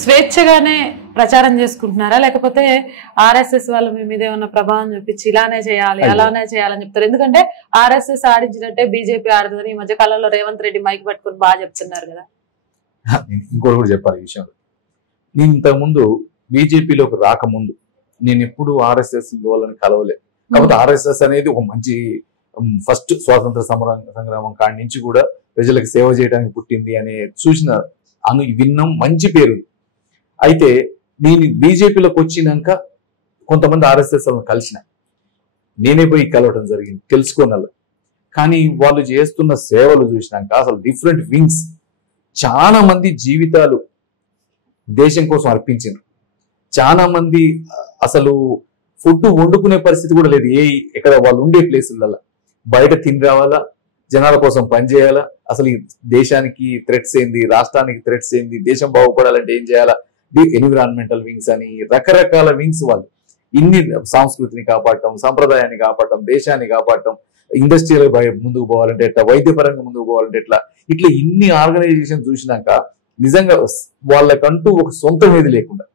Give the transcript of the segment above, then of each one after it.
స్వేచ్ఛగానే ప్రచారం చేసుకుంటున్నారా లేకపోతే ఆర్ఎస్ఎస్ వాళ్ళు మీ మీద ఏమన్నా ప్రభావం చూపించి ఇలానే చేయాలి అలానే చేయాలని చెప్తారు? ఎందుకంటే ఆర్ఎస్ఎస్ ఆడించినట్టే బీజేపీ ఆడుతుందని ఈ మధ్య కాలంలో రేవంత్ రెడ్డి మైక్ పట్టుకుని బాగా చెప్తున్నారు కదా. ఇంకోటి కూడా చెప్పాలి ఈ విషయంలో. నేను ఇంతకుముందు బీజేపీలోకి రాకముందు నేను ఎప్పుడు ఆర్ఎస్ఎస్ వాళ్ళని కలవలే. కాకపోతే ఆర్ఎస్ఎస్ అనేది ఒక మంచి ఫస్ట్ స్వాతంత్ర సంగ్రామం కాడి నుంచి కూడా ప్రజలకు సేవ చేయడానికి పుట్టింది అనే సూచన విన్నాం, మంచి పేరు. అయితే నేను బీజేపీలోకి వచ్చినాక కొంతమంది ఆర్ఎస్ఎస్ వాళ్ళని కలిసిన, నేనే పోయి కలవడం జరిగింది తెలుసుకోనల్ల. కానీ వాళ్ళు చేస్తున్న సేవలు చూసినాక అసలు డిఫరెంట్ వింగ్స్, చాలా మంది జీవితాలు దేశం కోసం అర్పించారు. చాలా మంది అసలు ఫుడ్ వండుకునే పరిస్థితి కూడా లేదు. ఎక్కడ వాళ్ళు ఉండే ప్లేసులలో బయట తిని రావాలా, జనాల కోసం పనిచేయాలా, అసలు ఈ దేశానికి థ్రెట్స్ ఏంది, రాష్ట్రానికి థ్రెట్స్ ఏంది, దేశం బాగుపడాలంటే ఏం చేయాలా, ఎన్విరాన్మెంటల్ వింగ్స్ అని రకరకాల వింగ్స్ వాళ్ళు ఇన్ని సంస్కృతిని కాపాడటం, సంప్రదాయాన్ని కాపాడటం, దేశాన్ని కాపాడటం, ఇండస్ట్రియల్ ముందుకు పోవాలంటే ఎట్లా, వైద్యపరంగా ముందుకు పోవాలంటే ఎట్లా, ఇట్లా ఇన్ని ఆర్గనైజేషన్ చూసినాక నిజంగా వాళ్ళకంటూ ఒక సొంతం ఏది లేకుండా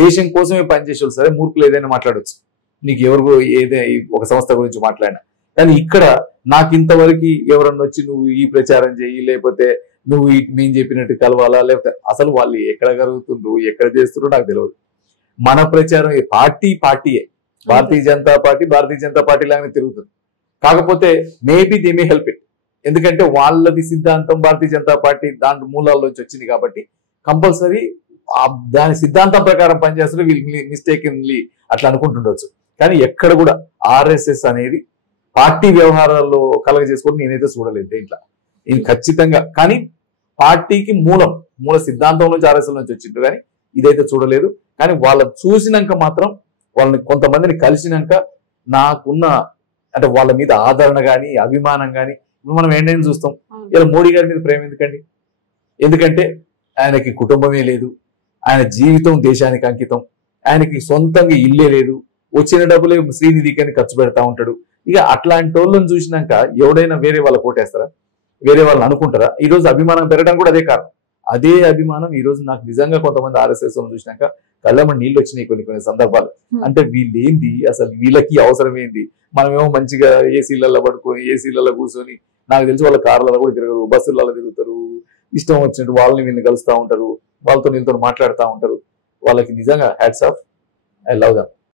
దేశం కోసమే పనిచేసే సరే మూర్ఖులు ఏదైనా మాట్లాడవచ్చు, నీకు ఎవరు ఏదైనా ఒక సంస్థ గురించి మాట్లాడినా. కానీ ఇక్కడ నాకు ఇంతవరకు ఎవరన్నా వచ్చి నువ్వు ఈ ప్రచారం చేయి, లేకపోతే నువ్వు మేము చెప్పినట్టు కలవాలా, లేకపోతే అసలు వాళ్ళు ఎక్కడ కలుగుతుండ్రు, ఎక్కడ చేస్తుండ్రో నాకు తెలియదు. మన ప్రచారం పార్టీయే, భారతీయ జనతా పార్టీ లాగానే తిరుగుతుంది. కాకపోతే maybe they may help it, ఎందుకంటే వాళ్ళది సిద్ధాంతం భారతీయ జనతా పార్టీ దాంట్లో మూలాల్లోంచి వచ్చింది కాబట్టి కంపల్సరీ దాని సిద్ధాంతం ప్రకారం పనిచేస్తారు. వీళ్ళు మిస్టేక్లీ అట్లా అనుకుంటుండొచ్చు. కానీ ఎక్కడ కూడా ఆర్ఎస్ఎస్ అనేది పార్టీ వ్యవహారాల్లో కలగజేసుకోవడం నేనైతే చూడలేదు దేంట్లో. ఇది ఖచ్చితంగా కానీ పార్టీకి మూల సిద్ధాంతం నుంచి ఆర్ఎస్ఎస్ నుంచి వచ్చిండ్రు, కానీ ఇదైతే చూడలేదు. కానీ వాళ్ళని చూసినాక మాత్రం, వాళ్ళని కొంతమందిని కలిసినాక నాకున్న అంటే వాళ్ళ మీద ఆదరణ కానీ అభిమానం కానీ, ఇప్పుడు మనం ఏంటని చూస్తాం, ఇలా మోడీ గారి మీద ప్రేమ ఎందుకండి? ఎందుకంటే ఆయనకి కుటుంబమే లేదు, ఆయన జీవితం దేశానికి అంకితం, ఆయనకి సొంతంగా ఇల్లే లేదు, వచ్చిన డబ్బులే శ్రీనిధికి ఖర్చు పెడతా ఉంటాడు. ఇక అట్లాంటి వాళ్ళని చూసినాక ఎవడైనా వేరే వాళ్ళ కోటేస్తారా, వేరే వాళ్ళని అనుకుంటారా? ఈ రోజు అభిమానం పెరగడం కూడా అదే కారణం. అదే అభిమానం ఈ రోజు నాకు నిజంగా కొంతమంది ఆర్ఎస్ఎస్ చూసినాక కళ్ళమ్మ నీళ్ళు వచ్చినాయి కొన్ని సందర్భాలు. అంటే వీళ్ళేంది అసలు, వీళ్ళకి అవసరం ఏంది? మనమేమో మంచిగా ఏసీలలో పడుకొని ఏసీలలో కూర్చొని, నాకు తెలిసి వాళ్ళ కార్లలో కూడా తిరగరు, బస్సులలో తిరుగుతారు, ఇష్టం వచ్చినట్టు వాళ్ళని వీళ్ళని కలుస్తూ ఉంటారు, వాళ్ళతో వీళ్ళతో మాట్లాడుతూ ఉంటారు. వాళ్ళకి నిజంగా hats off, I love them.